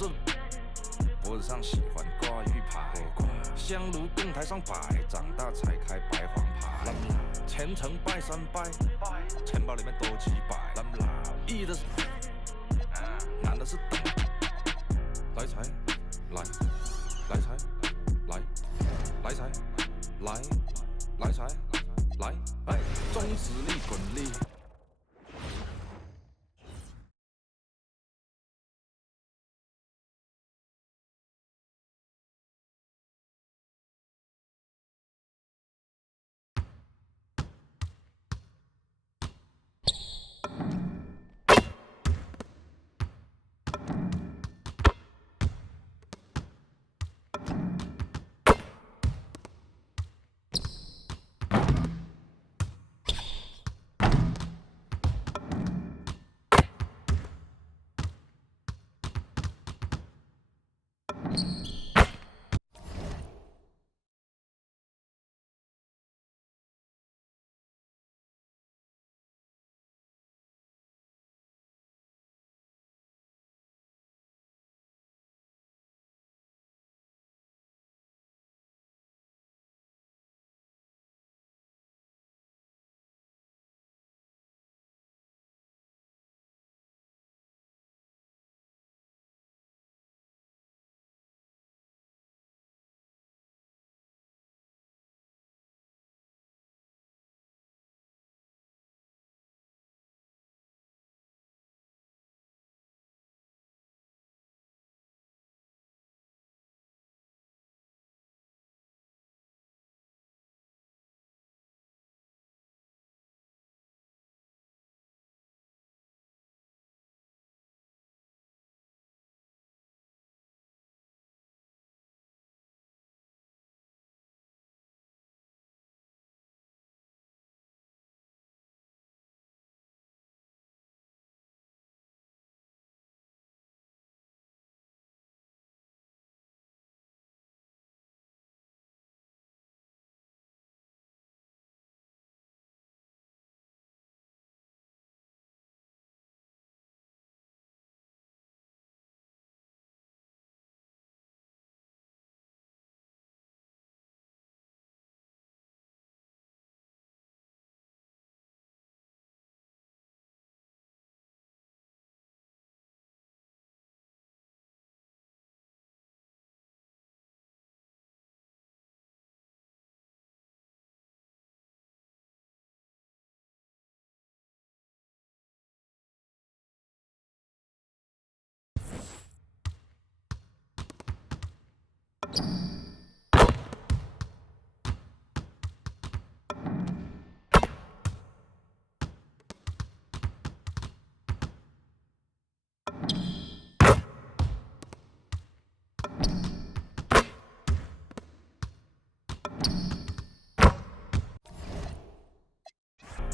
这脖子上喜欢挂玉牌，香炉供台上摆，长大才开白黄牌。虔诚拜三拜，钱包里面多几百。易的是，难的是等。来财，来财，来财，来财，来，哎，中指力滚力。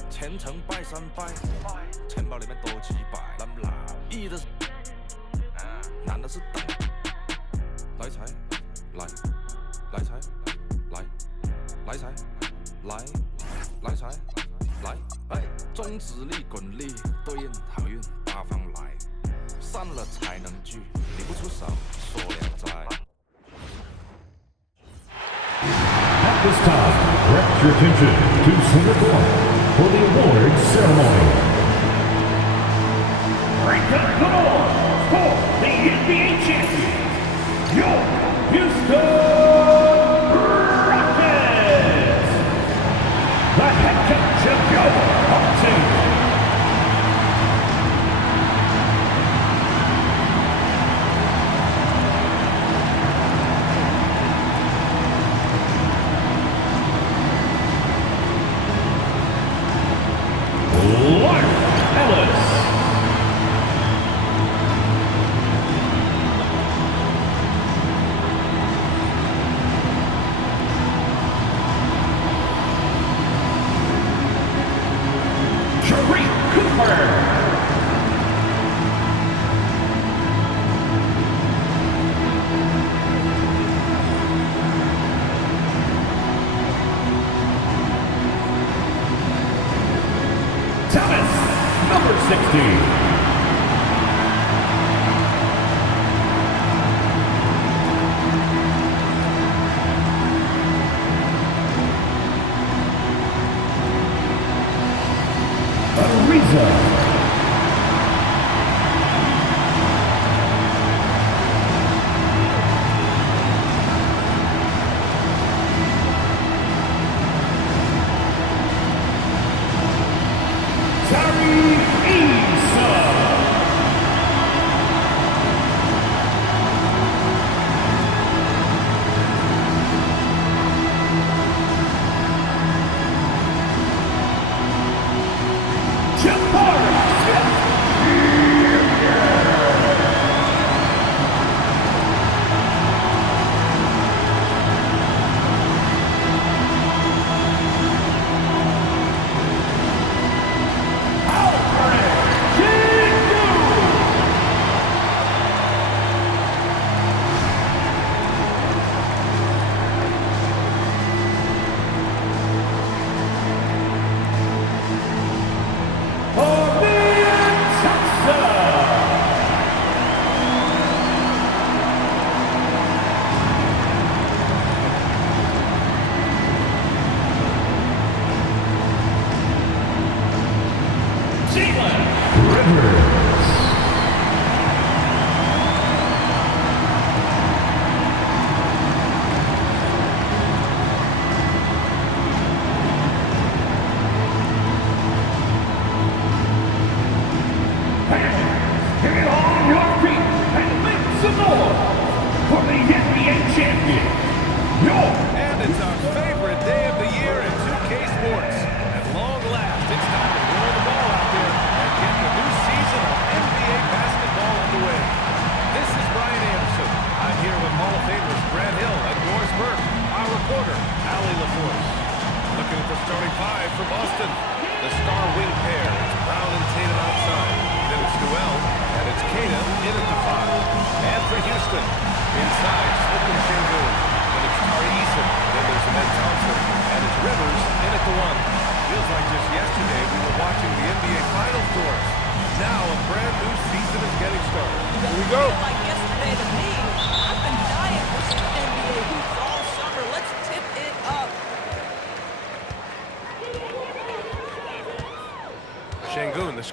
虔诚拜三拜，钱包里面多几百。易的是，难的是等。来财，来财，来财，来财，来，哎，中指力滚力，对应好运八方来。散了才能聚，你不出手，说了哉。At this time, direct your attention to Singapore for the awards ceremony. Break the door for the NBA champion, your Houston Rockets, the head coach of your home team.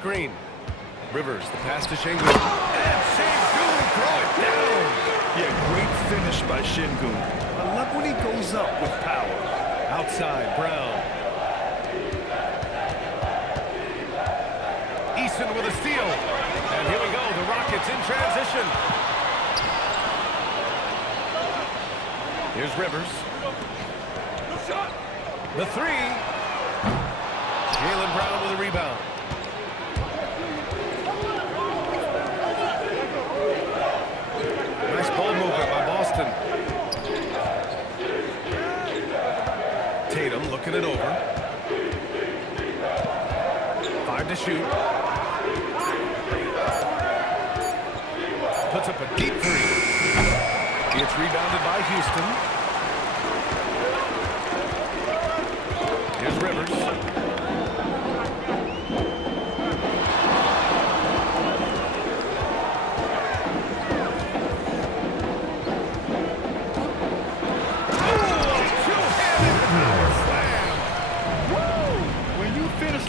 screen. Rivers, the pass to Şengün. And Şengün throw it down. Yeah, great finish by Şengün. I love when he goes up with power. Outside, Brown. Eason with a steal. And here we go, the Rockets in transition. Here's Rivers. The three. Jaylen Brown with a rebound. Nice ball movement by Boston. Tatum looking it over. 5 to shoot. Puts up a deep three. Gets rebounded by Houston. Here's Rivers.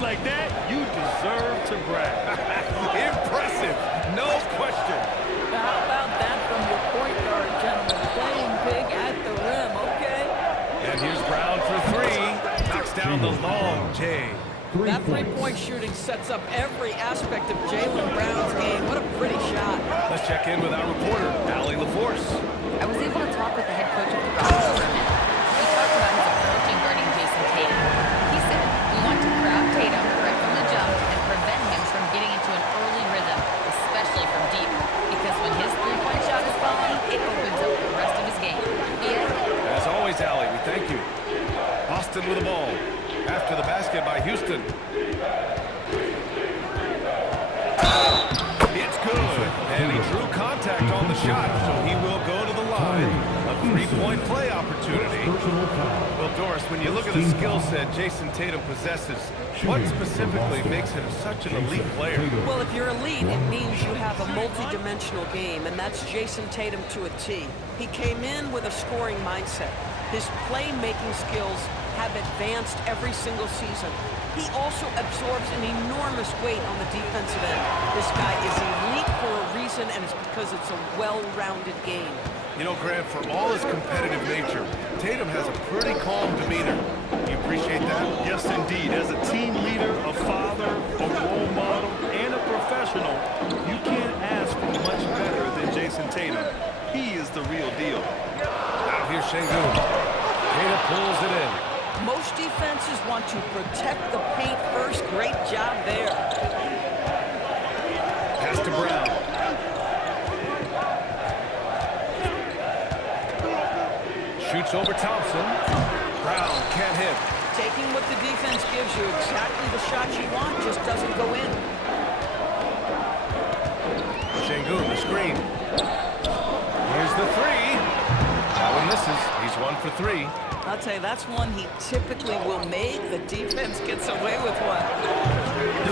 Like that, you deserve to brag. Impressive, no question. How about that from your point guard, gentlemen? Playing big at the rim, okay? And here's Brown for three. Knocks down the long J. That three-point shooting sets up every aspect of Jaylen Brown's game. What a pretty shot. Let's check in with our reporter, Allie LaForce. I was able to talk with the head coach of the Rockets for a minute. He talked about his approach in guarding Jason Tatum. He said, we want to crowd Tatum right from the jump and prevent him from getting into an early rhythm, especially from deep. Because when his three-point shot is falling, it opens up the rest of his game. Yeah. As always, Allie, we thank you. Boston with the ball. After the basket by Houston. It's good. And he drew contact on the shot, so he will go to the line. A three-point play opportunity. Well, Doris, when you look at the skill set Jason Tatum possesses, what specifically makes him such an elite player? Well, if you're elite, it means you have a multi-dimensional game, and that's Jason Tatum to a T. He came in with a scoring mindset. His playmaking skills have advanced every single season. He also absorbs an enormous weight on the defensive end. This guy is elite for a reason, and it's because it's a well-rounded game. You know, Grant, for all his competitive nature, Tatum has a pretty calm demeanor. You appreciate that? Yes, indeed. As a team leader, a father, a role model, and a professional, you can't ask for much better than Jason Tatum. He is the real deal. Now here's Şengün. Tatum pulls it in. Most defenses want to protect the paint first. Great job there. Pass to Brown. Shoots over Thompson. Brown can't hit. Taking what the defense gives you, exactly the shot you want, just doesn't go in. Şengün, the screen. Here's the three. That one misses. He's 1 for 3. I'll tell you, that's one he typically will make. The defense gets away with one.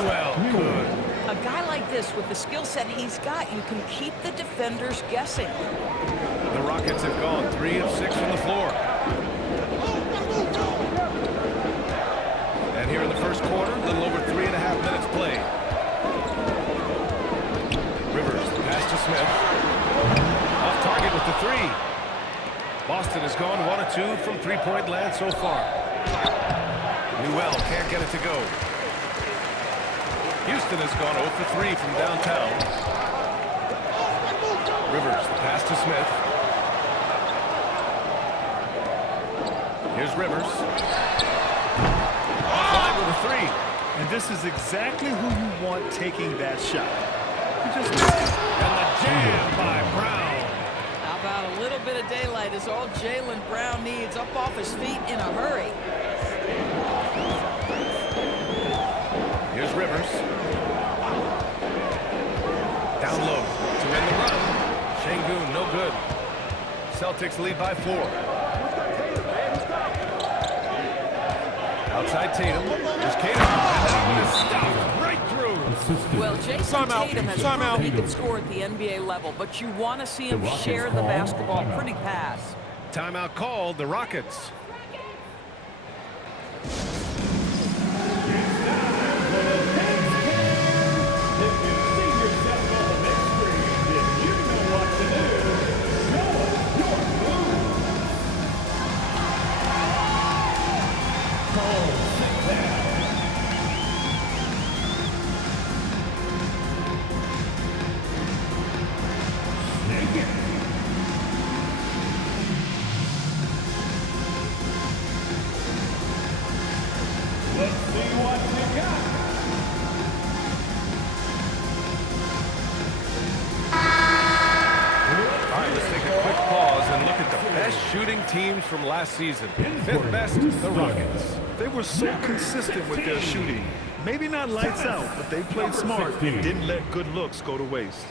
Well, good. A guy like this, with the skill set he's got, you can keep the defenders guessing. The Rockets have gone 3 of 6 from the floor. And here in the first quarter, a little over 3.5 minutes played. Rivers, pass to Smith. Off target with the three. Boston has gone 1 of 2 from three-point land so far. Newell can't get it to go. Houston has gone 0 for 3 from downtown. Rivers, the pass to Smith. Here's Rivers. Offline with a three. And this is exactly who you want taking that shot. You just missed it. And the jam by Brown. How about a little bit of daylight is all Jaylen Brown needs, up off his feet in a hurry. Here's Rivers. Down low to win the run. Şengün, no good. Celtics lead by 4. Outside Tatum. There's Tatum. And that one is stopped right through. Well, Jason Tatum has proven he can score at the NBA level, but you want to see him share the basketball pretty fast. Timeout called, the Rockets. All right, let's take a quick pause and look at the best shooting teams from last season. Fifth best, the Rockets. They were so consistent with their shooting. Maybe not lights out, but they played smart and didn't let good looks go to waste.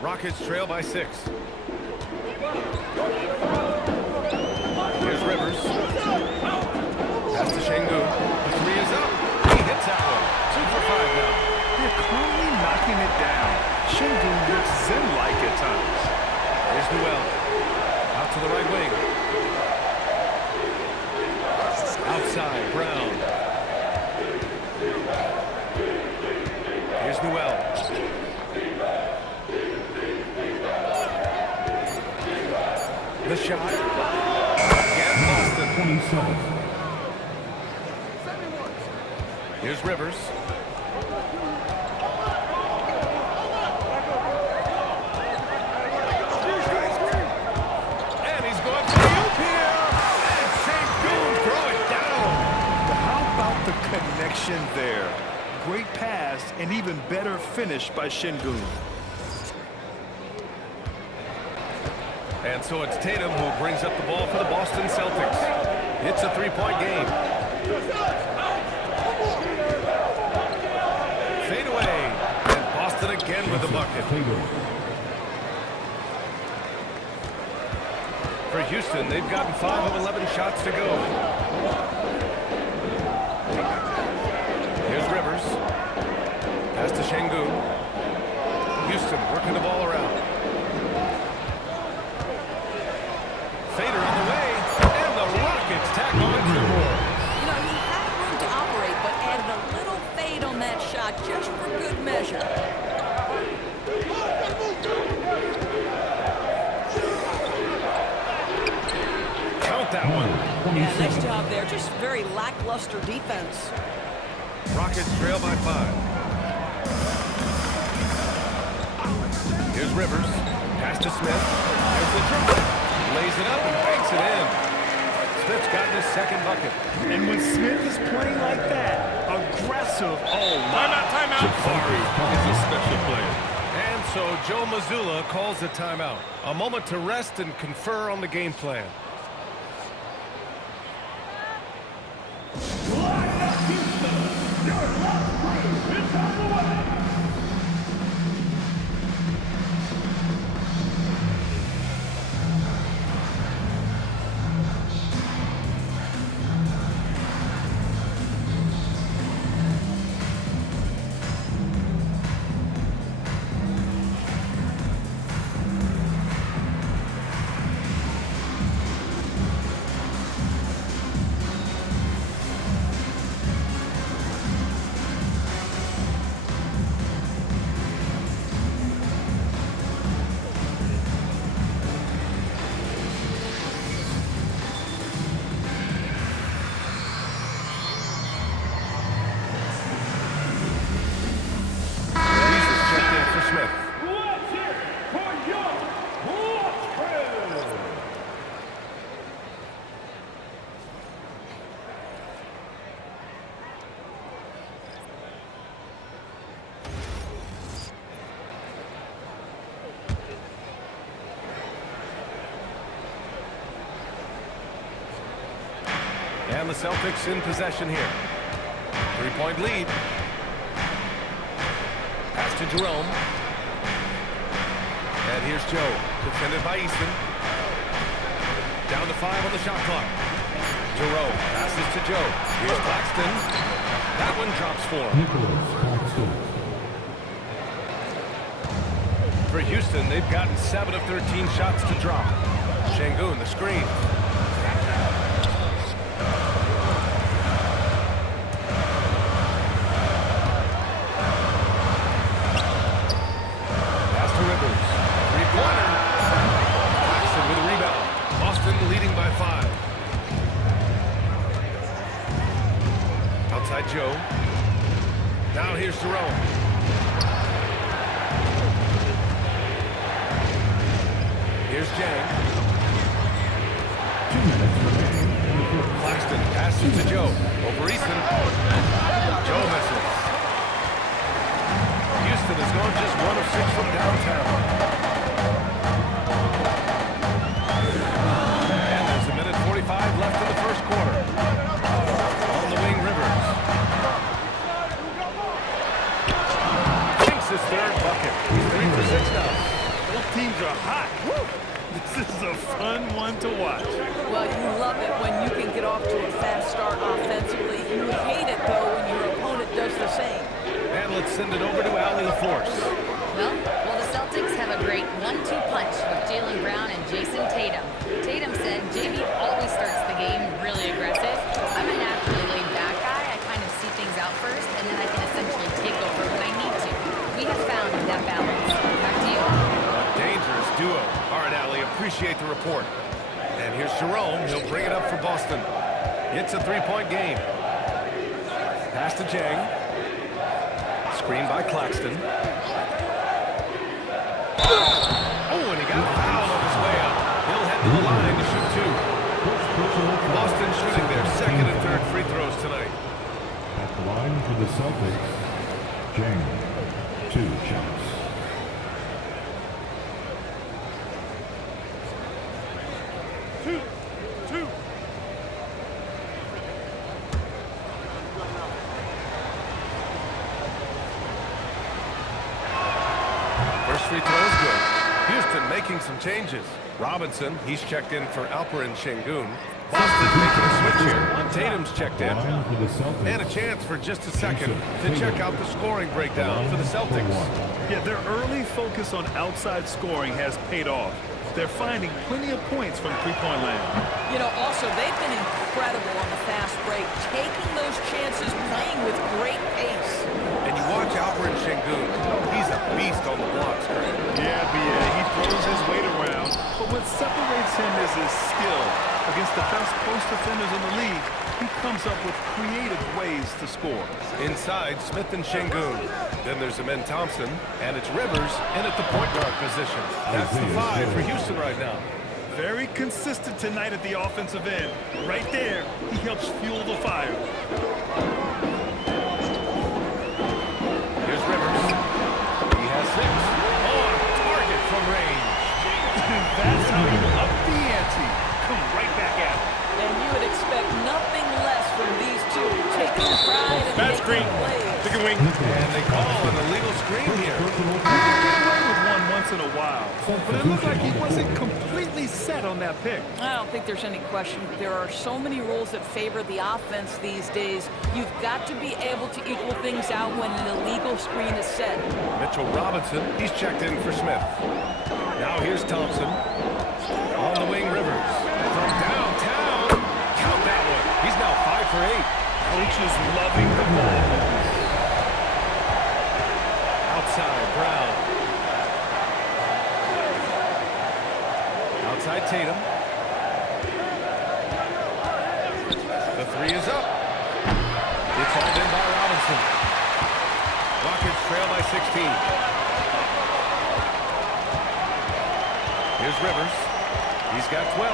Rockets trail by 6. Here's Rivers. Pass to Şengün. The 3 is up. He hits that one. 2 for 5 now. They're calmly knocking it down. Şengün looks zen-like at times. Here's Newell. Out to the right wing. Outside, Brown. Here's Newell. The shot. Again, Boston. 27. Here's Rivers. And he's going for the oop here. And Şengün throw it down. How about the connection there? Great pass and even better finish by Şengün. And so it's Tatum who brings up the ball for the Boston Celtics. It's a 3-point game. Fade away. And Boston again with the bucket. For Houston, they've gotten 5 of 11 shots to go. Here's Rivers. Pass to Şengün. Houston working the ball around. Fader on the way, and the Rockets tack on 2 more. You know, he had room to operate, but added a little fade on that shot just for good measure. Count that one. Yeah, nice job there. Just very lackluster defense. Rockets trail by 5. Here's Rivers. Pass to Smith. There's the drive. Lays it up and banks it in. Smith's gotten his second bucket. And when Smith is playing like that, aggressive, oh my. Timeout. Jabari is a special player. And so Joe Mazzulla calls a timeout. A moment to rest and confer on the game plan. And the Celtics in possession here. 3-point lead. Pass to Jerome. And here's Joe, defended by Easton. Down to 5 on the shot clock. Jerome passes to Joe. Here's Claxton. That one drops for him. For Houston, they've gotten 7 of 13 shots to drop. Şengün, the screen. Pass to Rivers. 3-pointer. Claxton with a rebound. Boston leading by 5. Outside Joe. Now here's Jerome. Here's Jang. 2 minutes remaining in the first. To Joe. Over Easton. Joe misses. Houston has gone just 1 of 6 from downtown. And there's a minute 45 left in the first quarter. On the wing, Rivers. His third bucket. He's 3 for 6 now. Both teams are hot. Woo! This is a fun one to watch. Well, you love it when you can get off to a fast start offensively. You hate it, though, when your opponent does the same. And let's send it over to Allie LaForce. Well, the Celtics have a great 1-2 punch with Jaylen Brown and Jason Tatum. Tatum said, JB always starts the game really aggressive. I'm a naturally laid-back guy. I kind of see things out first, and then I can essentially take over when I need to. We have found that balance. Back to you. A dangerous duo. All right, Allie, appreciate the report. And here's Jerome. He'll bring it up for Boston. It's a 3-point game. Pass to Jang. Screen by Claxton. Oh, and he got fouled on his way up. He'll head to the line to shoot 2. Boston shooting their second and third free throws tonight. At the line for the Celtics, James. 2 shots. Two. First free throw is good. Houston making some changes. Robinson, he's checked in for Alperen Şengün. Boston's making a switch here. Tatum's checked in. And a chance for just a second to check out the scoring breakdown for the Celtics. Yeah, their early focus on outside scoring has paid off. They're finding plenty of points from three-point land. You know, also, they've been incredible on the fast break, taking those chances, playing with great pace. And you watch Alperen Şengün. He's a beast on the blocks, Greg. Yeah, B.A., he throws his weight around, but what separates him is his skill. Against the best post defenders in the league, he comes up with creative ways to score. Inside, Smith and Şengün. Then there's Amen Thompson, and it's Rivers in at the point guard position. That's the 5 for Houston right now. Very consistent tonight at the offensive end. Right there, he helps fuel the fire. Here's Rivers. He has 6. On target from range. That's how you up the ante. Come right back at it. And you would expect nothing less from these two, taking pride and Bad making screen. plays. Chicken wing. And they call an illegal screen here. You can get away with one once in a while, but it looked like he wasn't completely set on that pick. I don't think there's any question. There are so many rules that favor the offense these days. You've got to be able to equal things out when an illegal screen is set. Mitchell Robinson, he's checked in for Smith. Now here's Thompson. On the wing, Rivers. From downtown. Count that one. He's now 5 for 8. Coach is loving the ball. Outside, Brown. Outside, Tatum. The 3 is up. It's hauled in by Robinson. Rockets trail by 16. Here's Rivers. He's got 12.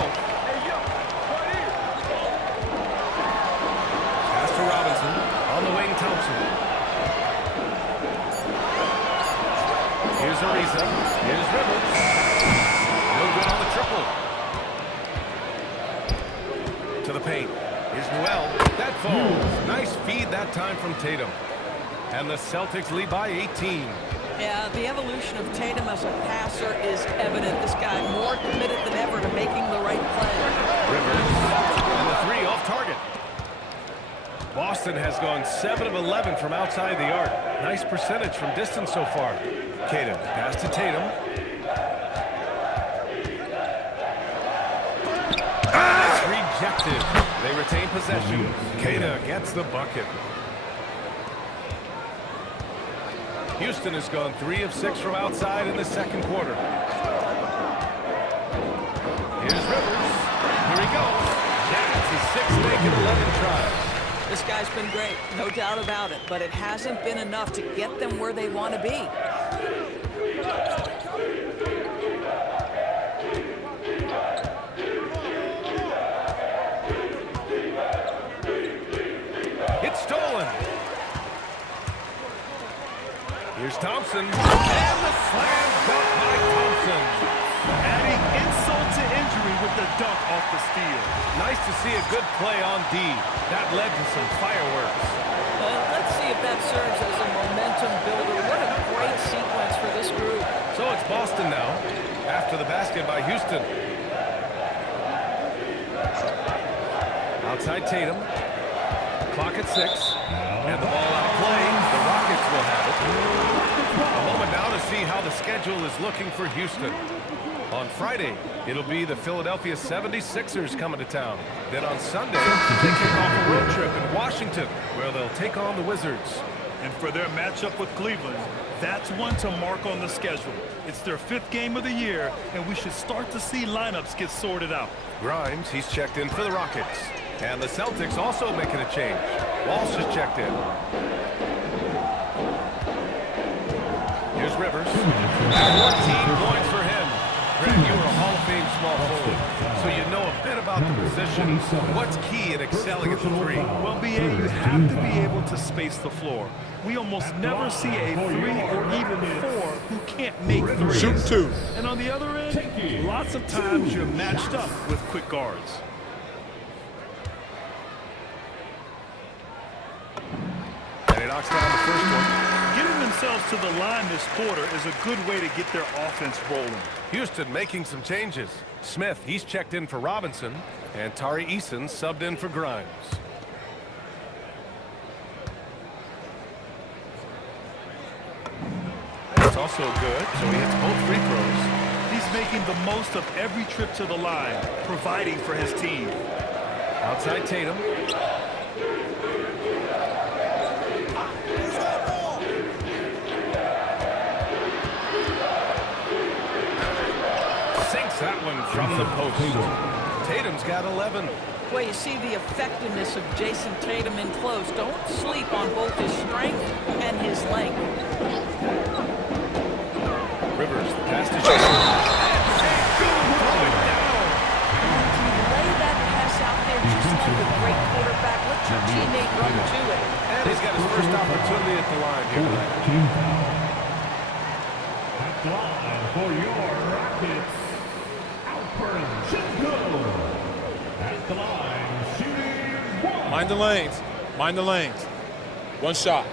Pass to Robinson. On the wing, Thompson. Here's Ariza. Here's Rivers. No good on the triple. To the paint. Here's Noel. That falls. Nice feed that time from Tatum. And the Celtics lead by 18. Yeah, the evolution of Tatum as a passer is evident. This guy more committed than ever to making the right play. Rivers. And the 3 off target. Boston has gone 7 of 11 from outside the arc. Nice percentage from distance so far. Tatum, pass to Tatum. And it's rejected. They retain possession. Queta gets the bucket. Houston has gone 3 of 6 from outside in the second quarter. Here's Rivers. Here he goes. That's his 6th make in 11 tries. This guy's been great, no doubt about it, but it hasn't been enough to get them where they want to be. Thompson. And the slam dunk by Thompson. Adding insult to injury with the dunk off the steal. Nice to see a good play on D. That led to some fireworks. Let's see if that serves as a momentum builder. What a great sequence for this group. So it's Boston now, after the basket by Houston. Outside Tatum. Clock at 6. And the ball out of play. The Rockets will have it. A moment now to see how the schedule is looking for Houston. On Friday, it'll be the Philadelphia 76ers coming to town. Then on Sunday, they kick off a road trip in Washington, where they'll take on the Wizards. And for their matchup with Cleveland, that's one to mark on the schedule. It's their 5th game of the year, and we should start to see lineups get sorted out. Grimes, he's checked in for the Rockets. And the Celtics also making a change. Walsh is checked in. Here's Rivers. 14 points for him. Greg, you were a Hall of Fame small forward, so you know a bit about the position. What's key in excelling at the 3? Well, BA, you have to be able to space the floor. We almost never see a 3 or even 4 who can't make 3s. Shoot 2. And on the other end, lots of times you're matched up with quick guards. And he knocks down the first one. Getting themselves to the line this quarter is a good way to get their offense rolling. Houston making some changes. Smith, he's checked in for Robinson, and Tari Eason subbed in for Grimes. It's also good, so he hits both free throws. He's making the most of every trip to the line, providing for his team. Outside Tatum. Sinks that one from the post. Tatum's got 11. Well, you see the effectiveness of Jason Tatum in close. Don't sleep on both his strength and his length. Rivers, the pass to Tatum. Lay that pass out there just like a great quarterback. Let your teammate run to it. And he's got his first opportunity at the line here tonight. Team foul. At the line for your Rockets, Alperen Sengun. At the line, shooting 1. Mind the lanes. Mind the lanes. One shot.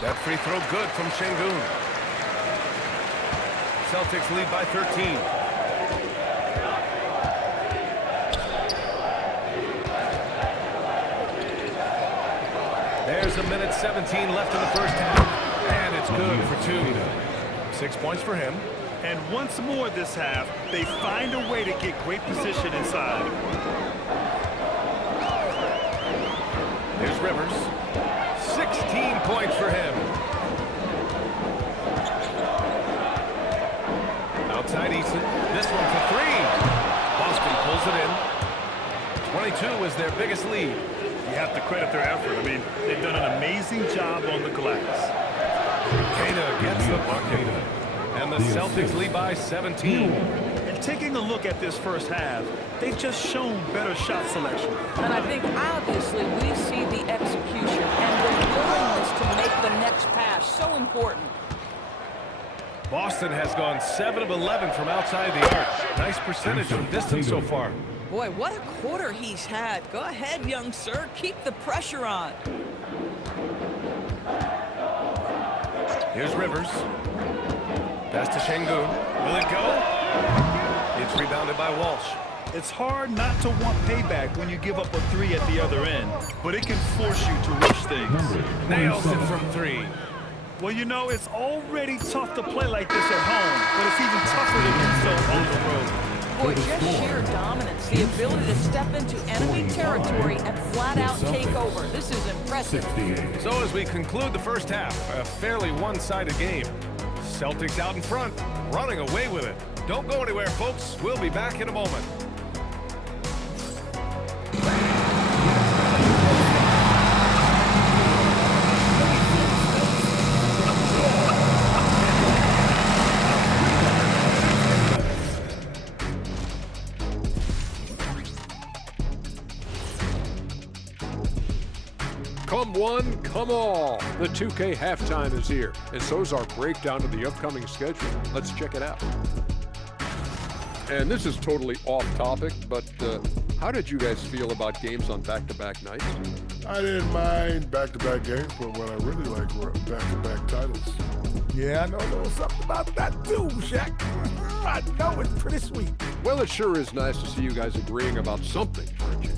That free throw good from Sengun. Celtics lead by 13. There's a minute 17 left in the first half. And it's good for 2. 6 points for him. And once more this half, they find a way to get great position inside. Here's Rivers. 16 points for him. Outside Eason. This one for 3. Boston pulls it in. 22 is their biggest lead. You have to credit their effort. I mean, they've done an amazing job on the glass. Kana gets the bucket. And the Celtics lead by 17. And taking a look at this first half, they've just shown better shot selection. And I think obviously we see the execution and the willingness to make the next pass so important. Boston has gone 7 of 11 from outside the arc. Nice percentage from distance so far. Boy, what a quarter he's had. Go ahead, young sir. Keep the pressure on. Here's Rivers. Pass to Sengun. Will it go? It's rebounded by Walsh. It's hard not to want payback when you give up a 3 at the other end, but it can force you to rush things. Nails it from 3. Well, you know, it's already tough to play like this at home, but it's even tougher to do so on the road. Boy, just sheer dominance, the ability to step into enemy territory and flat out take over. This is impressive. So as we conclude the first half, a fairly one-sided game. Celtics out in front, running away with it. Don't go anywhere, folks. We'll be back in a moment. Come one, come all. The 2K halftime is here, and so's our breakdown of the upcoming schedule. Let's check it out. And this is totally off topic, but how did you guys feel about games on back-to-back nights? I didn't mind back-to-back games, but what I really liked were back-to-back titles. Yeah, I know a little something about that too, Shaq. I know it's pretty sweet. Well, it sure is nice to see you guys agreeing about something for a change.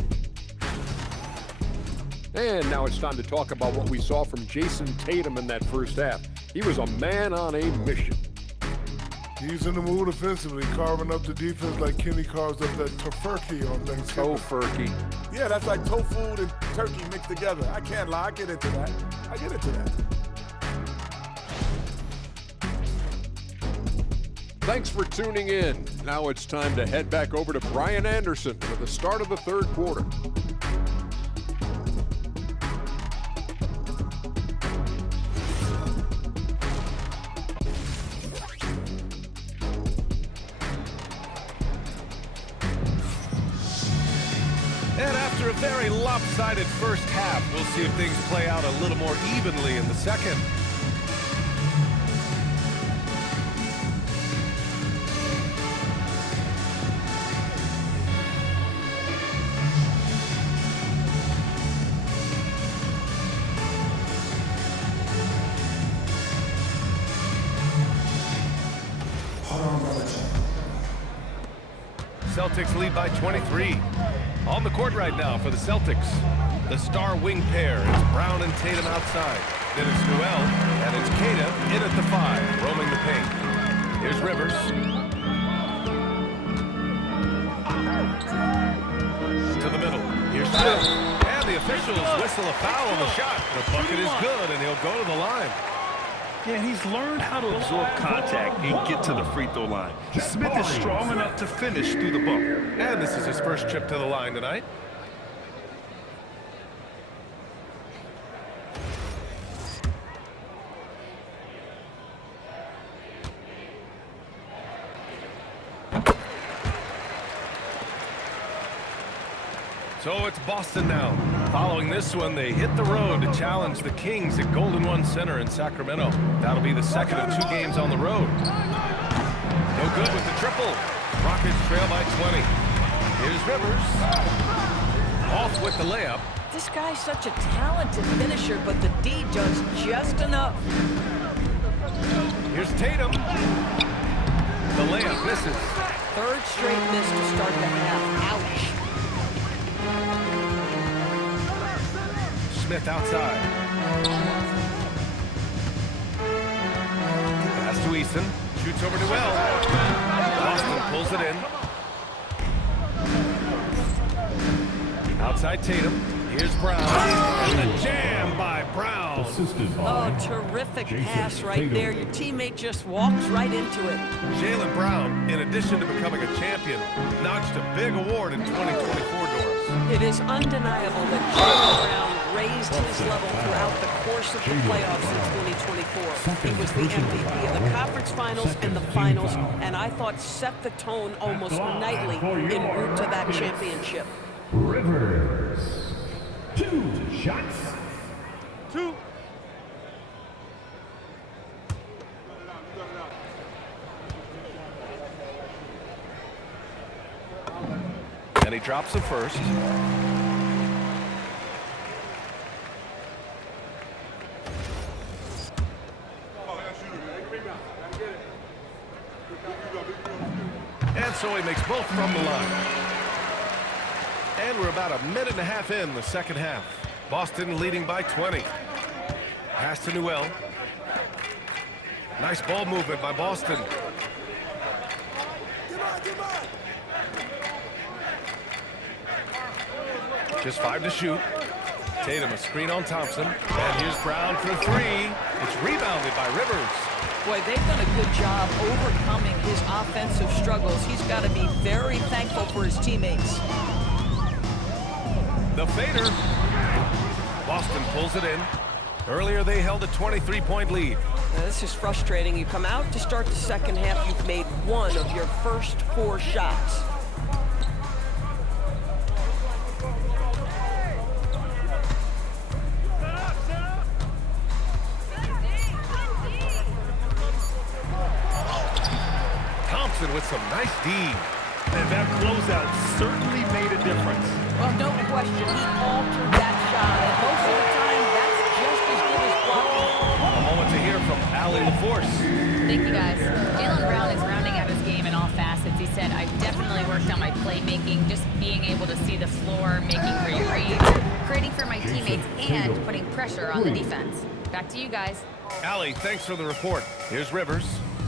And now it's time to talk about what we saw from Jason Tatum in that first half. He was a man on a mission. He's in the mood offensively, carving up the defense like Kenny carves up that tofurkey on Thanksgiving. Tofurkey. Yeah, that's like tofu and turkey mixed together. I can't lie, I get into that. Thanks for tuning in. Now it's time to head back over to Brian Anderson for the start of the third quarter. And after a very lopsided first half, we'll see if things play out a little more evenly in the second. Celtics lead by 23. On the court right now for the Celtics. The star wing pair. It's Brown and Tatum outside. Then it's Newell, and it's Queta in at the 5, roaming the paint. Here's Rivers. To the middle. Here's Smith. And the officials whistle a foul on the shot. The bucket is good, and he'll go to the line. Yeah, he's learned how to absorb contact and get to the free throw line. Smith is strong enough to finish through the bump. And this is his first trip to the line tonight. So it's Boston now. Following this one, they hit the road to challenge the Kings at Golden One Center in Sacramento. That'll be the second of 2 games on the road. No good with the triple. Rockets trail by 20. Here's Rivers. Off with the layup. This guy's such a talented finisher, but the D does just enough. Here's Tatum. The layup misses. Third straight miss to start the half. Ouch. Smith outside. Pass to Easton. Shoots over to Newell. Boston pulls it in. Outside Tatum. Here's Brown. And the jam by Brown. Oh, terrific pass right there. Your teammate just walks right into it. Jaylen Brown, in addition to becoming a champion, notched a big award in 2024, Doris. It is undeniable that Jaylen Brown raised his level throughout the course of the playoffs in 2024. He was the MVP of the conference finals and the finals, and I thought set the tone almost nightly en route to that championship. Rivers. 2 shots. 2. And he drops the first. And so he makes both from the line. And we're about a minute and a half in the second half. Boston leading by 20. Pass to Newell. Nice ball movement by Boston. Just 5 to shoot. Tatum a screen on Thompson. And here's Brown for 3. It's rebounded by Rivers. Boy, they've done a good job overcoming his offensive struggles. He's got to be very thankful for his teammates. The fader. Boston pulls it in. Earlier they held a 23-point lead. Now, this is frustrating. You come out to start the second half, you've made 1 of your first 4 shots. some nice D. And that closeout certainly made a difference. Well, no question, he altered that shot, and most of the time, that's just as good as blocking. A moment to hear from Allie LaForce. Thank you, guys. Jaylen Brown is rounding out his game in all facets. He said, I've definitely worked on my playmaking, just being able to see the floor, making great reads, creating for my teammates, and putting pressure on the defense. Back to you guys. Allie, thanks for the report. Here's Rivers,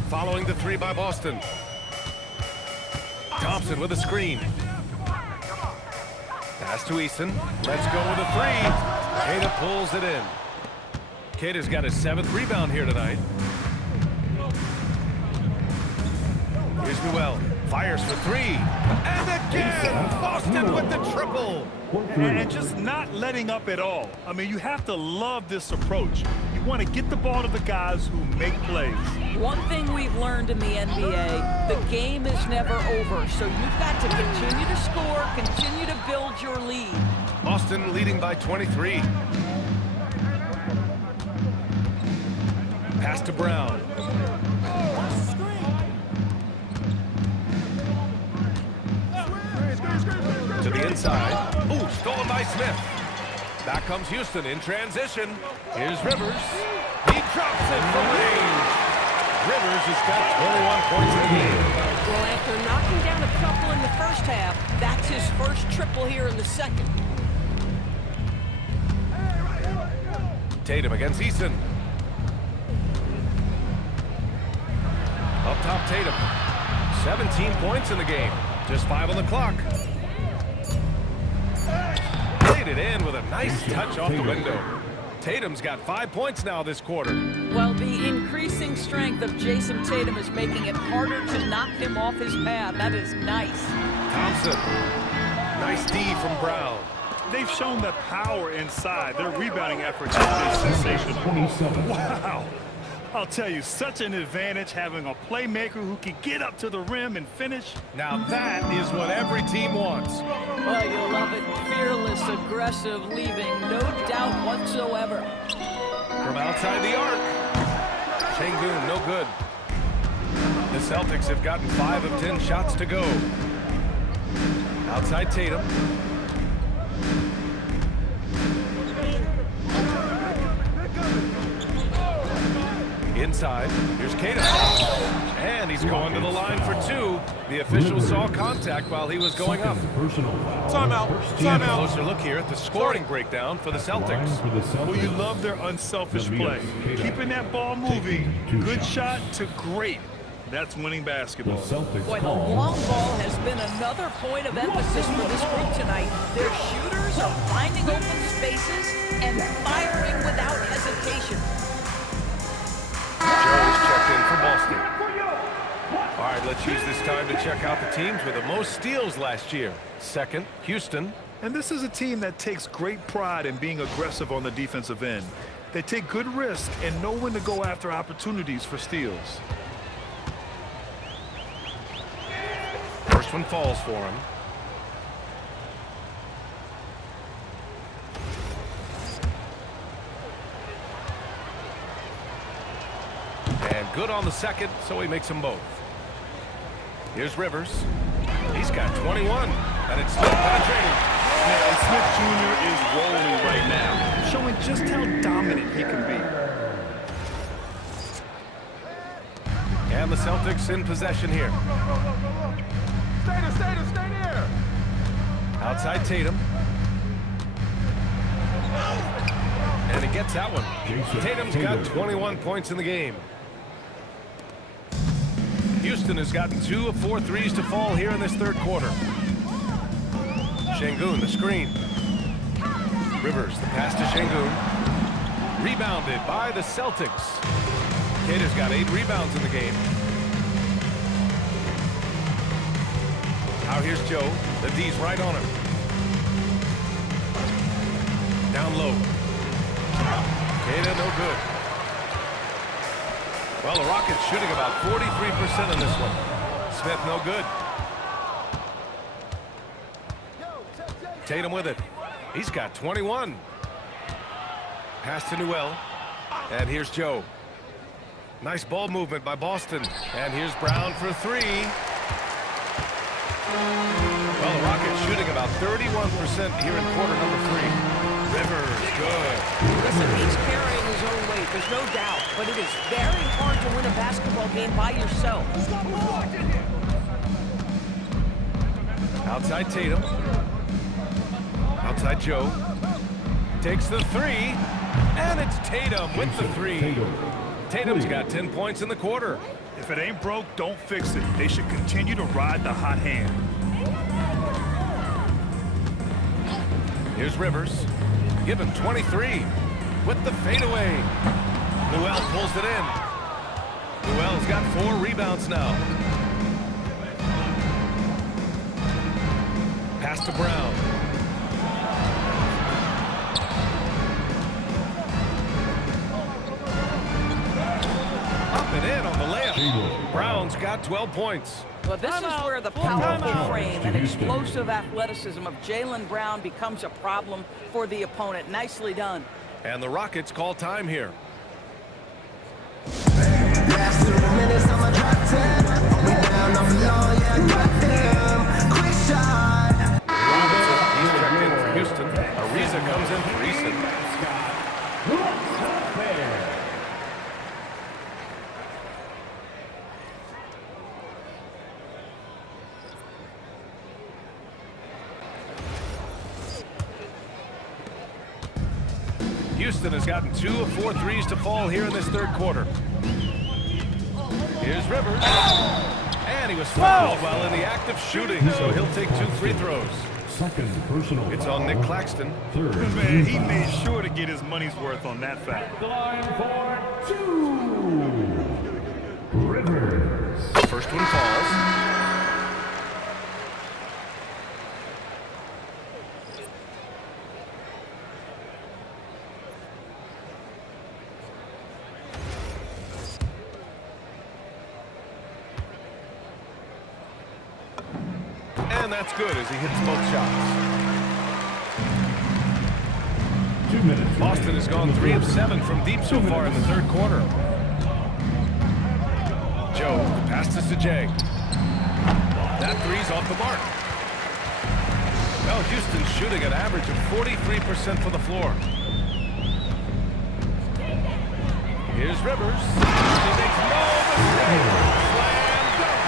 following the three by Boston. Thompson with a screen. Pass to Eason. Let's go with a three. Kata pulls it in. Kata's got his 7th rebound here tonight. Here's Newell. Fires for three. And again, Boston with the triple. And just not letting up at all. I mean, you have to love this approach. You want to get the ball to the guys who make plays. One thing we've learned in the NBA, the game is never over, so you've got to continue to score, continue to build your lead. Boston leading by 23. Pass to Brown. To the inside. Ooh, stolen by Smith. Back comes Houston in transition. Here's Rivers. He drops it from range. Rivers has got 21 points in the game. Well, after knocking down a couple in the first half, that's his first triple here in the second. Tatum against Eason. Up top, Tatum. 17 points in the game. Just 5 on the clock. Laid it in with a nice touch off the window. Tatum's got 5 points now this quarter. Well, the increasing strength of Jason Tatum is making it harder to knock him off his path. That is nice. Thompson. Nice D from Brown. They've shown the power inside. Their rebounding efforts have been sensational. Wow. I'll tell you, such an advantage having a playmaker who can get up to the rim and finish. Now that is what every team wants. Well, you'll love it. Fearless, aggressive, leaving no doubt whatsoever. From outside the arc. Şengün, no good. The Celtics have gotten 5 of 10 shots to go. Outside Tatum. Inside, here's Kata. And he's going to the line for 2. The official saw contact while he was going up. Timeout. Timeout. Closer look here at the scoring breakdown for the Celtics. Well, you love their unselfish play. Keeping that ball moving. Good shot to great. That's winning basketball. Boy, the long ball has been another point of emphasis for this group tonight. Their shooters are finding open spaces and firing without hesitation. Joe is checked in for Boston. All right, let's use this time to check out the teams with the most steals last year. Second, Houston. And this is a team that takes great pride in being aggressive on the defensive end. They take good risk and know when to go after opportunities for steals. First one falls for him. And good on the second, so he makes them both. Here's Rivers. He's got 21, and it's still penetrating. And Smith Jr. is rolling right now, showing just how dominant he can be. And the Celtics in possession here. Stay there. Outside Tatum. And he gets that one. Tatum's got 21 points in the game. Houston has gotten 2 of 4 threes to fall here in this third quarter. Şengün, the screen. Rivers, the pass to Şengün. Rebounded by the Celtics. Kata's got 8 rebounds in the game. Now here's Joe. The D's right on him. Down low. Kata, no good. Well, the Rockets shooting about 43% in this one. Smith, no good. Tatum with it. He's got 21. Pass to Newell. And here's Joe. Nice ball movement by Boston. And here's Brown for 3. Well, the Rockets shooting about 31% here in quarter number 3. Rivers, good. Listen, he's carrying his own weight, there's no doubt, but it is very hard to win a basketball game by yourself. Outside Tatum. Outside Joe. Takes the 3, and it's Tatum with the 3. Tatum's got 10 points in the quarter. If it ain't broke, don't fix it. They should continue to ride the hot hand. Here's Rivers. Give him 23 with the fadeaway. Newell pulls it in. Newell's got 4 rebounds now. Pass to Brown. Up and in on the layup. Brown's got 12 points. Well, this is where the powerful frame and explosive athleticism of Jaylen Brown becomes a problem for the opponent. Nicely done. And the Rockets call time here. Last 2 minutes on my drop 10. We down on the low, yeah, I got them. Quick shot. He's checked in for Houston. Ariza comes in for Easton. Houston has gotten 2 of 4 threes to fall here in this third quarter. Here's Rivers. And he was fouled while in the act of shooting, so he'll take 2 free throws. Second personal It's foul. on Nick Claxton. Third. Man, he made sure to get his money's worth on that foul. Line for 2. Rivers. First one falls. And that's good as he hits both shots. 2 minutes. Boston has gone 3 of 7 from deep so far in the third quarter. Joe, the pass to Sajay. That 3's off the mark. Well, Houston's shooting an average of 43% for the floor. Here's Rivers. He makes no mistake. Slam dunk.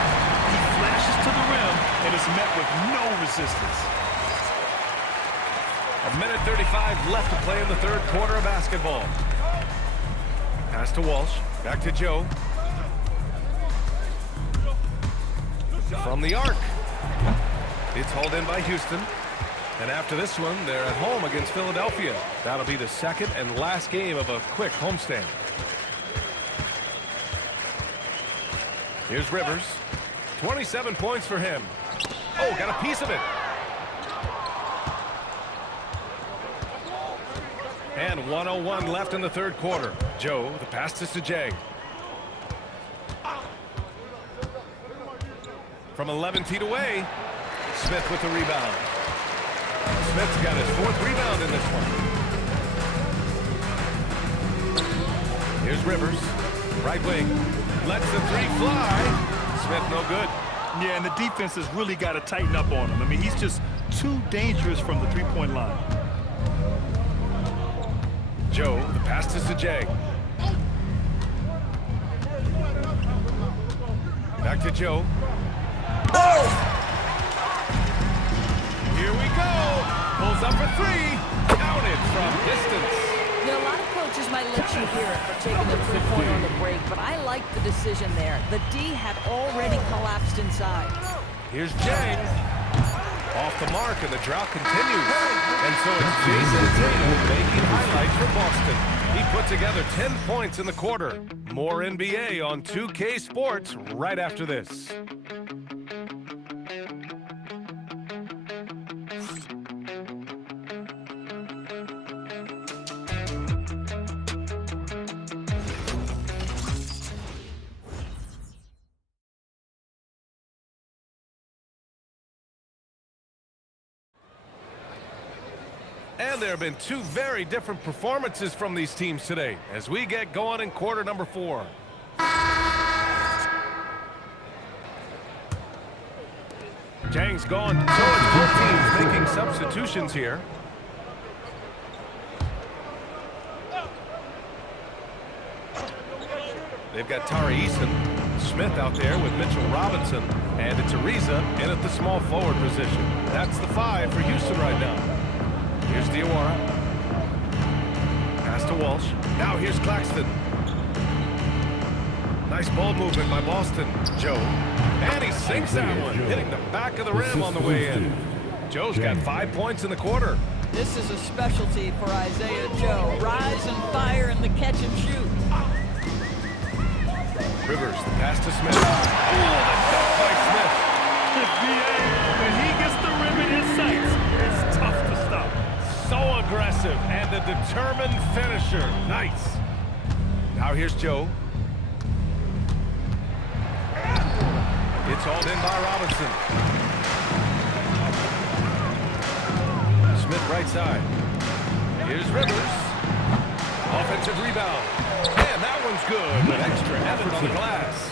He flashes to the rim and is met with no resistance. A minute 35 left to play in the third quarter of basketball. Pass to Walsh. Back to Joe. From the arc. It's hauled in by Houston. And after this one, they're at home against Philadelphia. That'll be the second and last game of a quick homestand. Here's Rivers. 27 points for him. Oh, got a piece of it. And 1:01 left in the third quarter. Joe, the pass to Sajay. From 11 feet away, Smith with the rebound. Smith's got his 4th rebound in this one. Here's Rivers, right wing, lets the 3 fly. Smith no good. Yeah, and the defense has really got to tighten up on him. I mean, he's just too dangerous from the three-point line. Joe, the pass to Sajay. Back to Joe. Here we go. Pulls up for 3. Counted from distance. Yeah, a lot of coaches might let you hear it for taking the three-pointer on the break, but I like the decision there. The D had already collapsed inside. Here's Jang. Off the mark, and the drought continues. And so it's Jason Tatum making highlights for Boston. He put together 10 points in the quarter. More NBA on 2K Sports right after this. And there have been 2 very different performances from these teams today as we get going in quarter number 4. Jang's gone. So it's both teams making substitutions here. They've got Tari Eason, Smith out there with Mitchell Robinson, and it's Ariza in at the small forward position. That's the 5 for Houston right now. Here's Diawara. Pass to Walsh. Now here's Claxton. Nice ball movement by Boston. Joe. And he sinks that one, hitting the back of the rim on the way in. Joe's got 5 points in the quarter. This is a specialty for Isaiah Joe. Rise and fire in the catch and shoot. Rivers, the pass to Smith. Oh, the dunk by Smith. When he gets the rim in his sights, it's tough to stop. So aggressive and a determined finisher. Nice. Now here's Joe. It's hauled in by Robinson. Smith right side. Here's Rivers. Offensive rebound. Man, that one's good. An extra effort on the glass.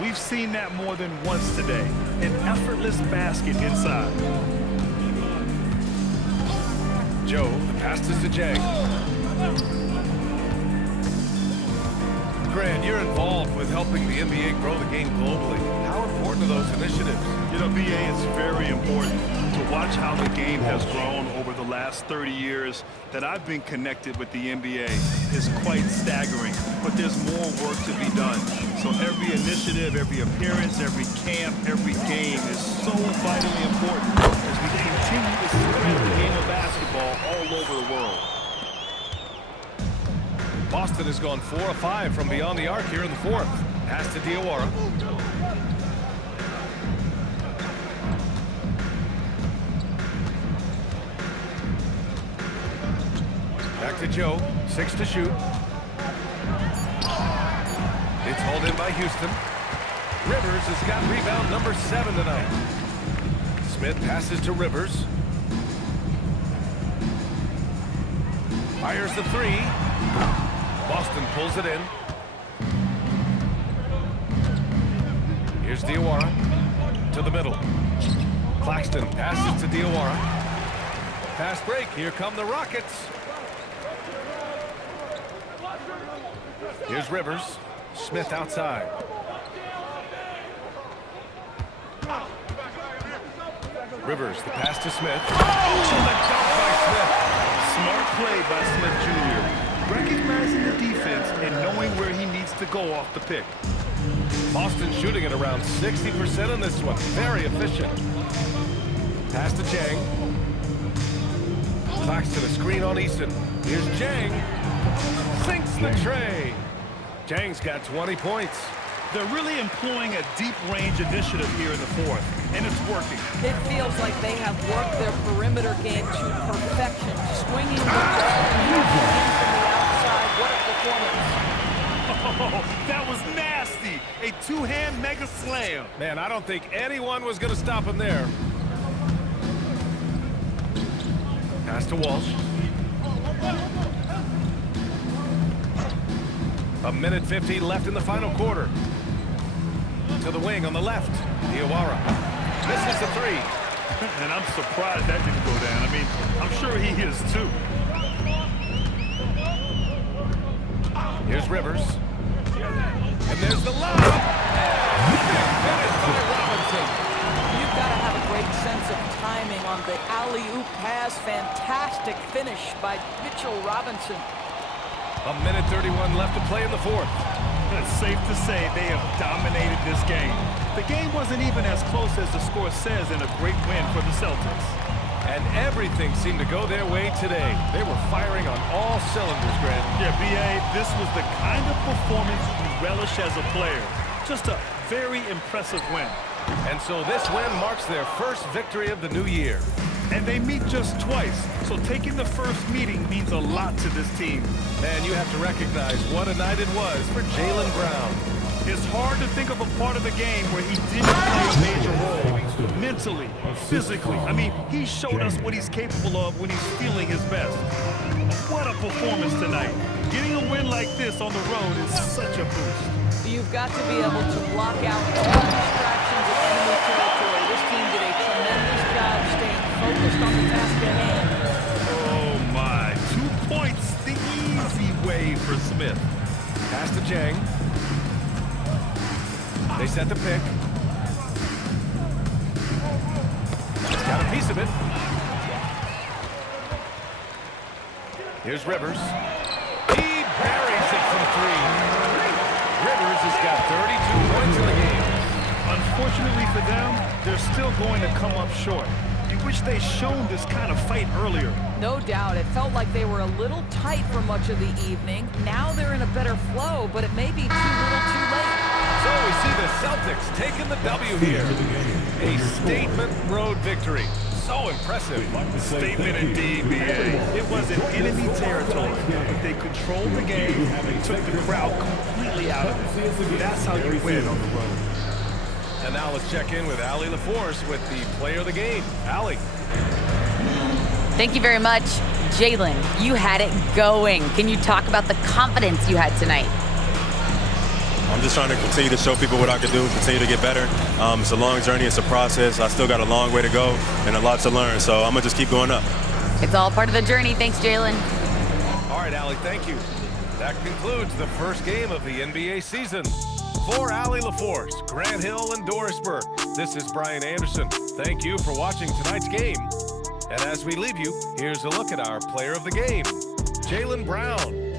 We've seen that more than once today. An effortless basket inside. Joe, the pass to Jang. Grant, you're involved with helping the NBA grow the game globally. How important are those initiatives? You know, BA, it's very important to watch how the game has grown over the last 30 years that I've been connected with the NBA is quite staggering, but there's more work to be done. So every initiative, every appearance, every camp, every game is so vitally important as we continue to spread the game of basketball all over the world. Boston has gone 4 of 5 from beyond the arc here in the 4th. Pass to Diawara. Back to Joe. 6 to shoot. It's hauled in by Houston. Rivers has got rebound number 7 tonight. Smith passes to Rivers. Fires the 3. Boston pulls it in. Here's Diawara to the middle. Claxton passes to Diawara. Fast break. Here come the Rockets. Here's Rivers. Smith outside. Rivers, the pass to Smith. Oh, the dunk by Smith. Smart play by Smith Jr. Recognizing the defense and knowing where he needs to go off the pick. Boston shooting at around 60% in this one. Very efficient. Pass to Jang. Claxton, a screen on Easton. Here's Jang. Sinks the tray. Jang's got 20 points. They're really employing a deep range initiative here in the 4th, and it's working. It feels like they have worked their perimeter game to perfection, swinging the ball in from the outside. What a performance. Oh, that was nasty. A two-hand mega slam. Man, I don't think anyone was going to stop him there. Pass to Walsh. A minute 50 left in the final quarter. To the wing on the left. Diawara. Misses the 3. And I'm surprised that didn't go down. I mean, I'm sure he is too. Here's Rivers. And there's the lob. Finish by Robinson. You've got to have a great sense of timing on the alley-oop pass. Fantastic finish by Mitchell Robinson. A minute 31 left to play in the 4th. It's safe to say they have dominated this game. The game wasn't even as close as the score says in a great win for the Celtics. And everything seemed to go their way today. They were firing on all cylinders, Grant. Yeah, B.A., this was the kind of performance you relish as a player. Just a very impressive win. And so this win marks their first victory of the new year. And they meet just twice, so taking the first meeting means a lot to this team. And you have to recognize what a night it was for Jaylen Brown. It's hard to think of a part of the game where he didn't play a major role. Mentally, physically. I mean, he showed us what he's capable of when he's feeling his best. What a performance tonight. Getting a win like this on the road is such a boost. You've got to be able to block out all distractions of enemy territory. This team did a tremendous pass to Jang. They set the pick. He's got a piece of it. Here's Rivers. He buries it from 3. Rivers has got 32 points in the game. Unfortunately for them, they're still going to come up short. You wish they'd shown this kind of fight earlier. No doubt. It felt like they were a little tight for much of the evening. Now they're in a better flow, but it may be too little too late. So we see the Celtics taking the W here. A statement road victory. So impressive. Statement indeed, BA. It was in enemy territory, but they controlled the game and took the crowd completely out of it. That's how you win on the road. And now let's check in with Allie LaForce with the player of the game. Allie. Thank you very much. Jalen, you had it going. Can you talk about the confidence you had tonight? I'm just trying to continue to show people what I can do, continue to get better. It's a long journey, it's a process. I still got a long way to go and a lot to learn, so I'm going to just keep going up. It's all part of the journey. Thanks, Jalen. All right, Allie, thank you. That concludes the first game of the NBA season. For Allie LaForce, Grant Hill, and Doris Burke, this is Brian Anderson. Thank you for watching tonight's game. And as we leave you, here's a look at our player of the game, Jaylen Brown.